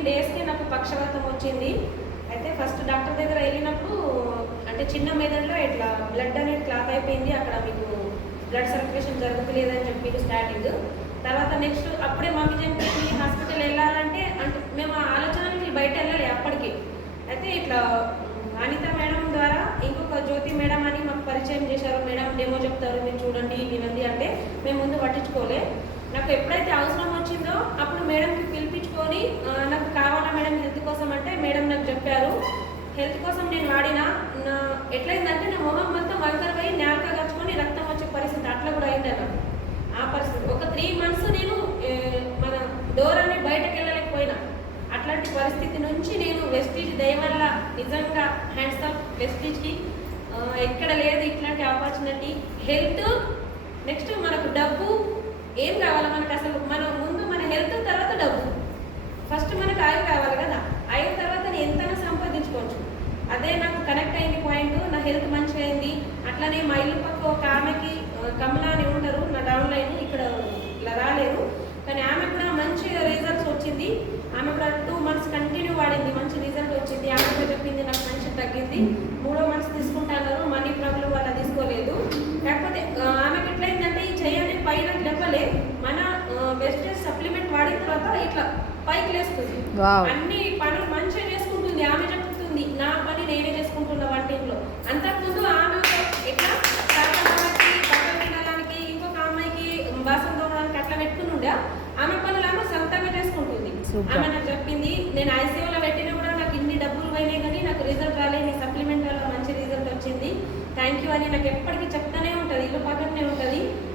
15 డేస్కి నాకు పక్షవాతం వచ్చింది. అయితే ఫస్ట్ డాక్టర్ దగ్గర వెళ్ళినప్పుడు అంటే చిన్న మెదడులో ఇట్లా బ్లడ్ అనేది క్లాత్ అయిపోయింది, అక్కడ మీకు బ్లడ్ సర్క్యులేషన్ జరుగుతలేదని చెప్పి స్టార్టింగ్. తర్వాత నెక్స్ట్ అప్పుడే మమ్మీ చెప్పింది హాస్పిటల్ వెళ్ళాలంటే, అంటే మేము ఆలోచన నుంచి బయట వెళ్ళాలి అప్పటికి. అయితే ఇట్లా అనిత మేడం ద్వారా ఇంకొక జ్యోతి మేడం అని మాకు పరిచయం చేశారు. మేడం డెమో చెప్తారు, మీరు చూడండి వినండి అంటే మేము ముందు పట్టించుకోలే. నాకు ఎప్పుడైతే అవసరం వచ్చిందో అప్పుడు మేడంకి పిలిపించుకొని నాకు కావాలా మేడం హెల్త్ కోసం అంటే మేడం నాకు చెప్పారు. హెల్త్ కోసం నేను వాడినా ఎట్లయిందంటే నా మొహం మొత్తం వంకర పోయి నేలక గచ్చుకొని రక్తం వచ్చే పరిస్థితి అట్లా కూడా అయింది నాకు. ఆ పరిస్థితి ఒక 3 months నేను మన డోర్ అని బయటకు వెళ్ళలేకపోయినా. అట్లాంటి పరిస్థితి నుంచి నేను వెస్టీజ్ దయ వల్ల నిజంగా హ్యాండ్స్ ఆఫ్ వెస్టీజ్కి. ఎక్కడ లేదు ఇట్లాంటి ఆపర్చునిటీ. హెల్త్ నెక్స్ట్ మనకు డబ్బు ఏం కావాలి మనకు, అసలు మన ముందు మన హెల్త్ తర్వాత డబ్బు. ఫస్ట్ మనకు ఆయువు కావాలి కదా, ఆయువు తర్వాత నేను ఎంతైనా సంపాదించుకోవచ్చు. అదే నాకు కనెక్ట్ అయింది పాయింట్. నా హెల్త్ మంచిగా అయింది. అట్లనే మా ఇల్లు పక్క ఒక ఆమెకి కమలా అని ఉంటారు, నా డౌన్ లైన్ ఇక్కడ ఇలా రాలేదు, కానీ ఆమె కూడా మంచి రిజల్ట్స్ వచ్చింది. ఆమె కూడా 2 months కంటిన్యూ వాడింది, మంచి రిజల్ట్ వచ్చింది. ఆమె కూడా చెప్పింది నాకు మంచి తగ్గింది. 3వ month తీసుకుంటాను, మనీ ప్రాబ్లం వల్ల తీసుకోలేదు. కాకపోతే ఆమెకి ఎట్లయిందంటే ఈ చెయ్యని పైన లేపలే, మన వెస్టేజ్ సప్లిమెంట్ వాడిన తర్వాత ఇట్లా పైకి లేస్తుంది, అన్ని పనులు మంచిగా చేసుకుంటుంది. ఆమె చెప్తుంది నా పని నేనే చేసుకుంటున్నా వంటింట్లో. అంతకుముందు ఆమె ఎట్లా బట్టలు తినడానికి ఇంకొక అమ్మాయికి బాసం తోమడానికి అట్లా పెట్టుకుని ఉండే, ఆమె పనులు ఆమె సొంతంగా చేసుకుంటుంది. ఆమె నాకు చెప్పింది నేను ఐసీయూలో పెట్టినా కూడా నాకు ఇన్ని డబ్బులు పోయినాయి కానీ నాకు రిజల్ట్ రాలేదు, నీ సప్లిమెంట్ వల్ల మంచి రిజల్ట్ వచ్చింది, థ్యాంక్ యూ అని నాకు ఎప్పటికీ చెప్తానే ఉంటుంది. ఇల్లు పక్కనే ఉంటుంది.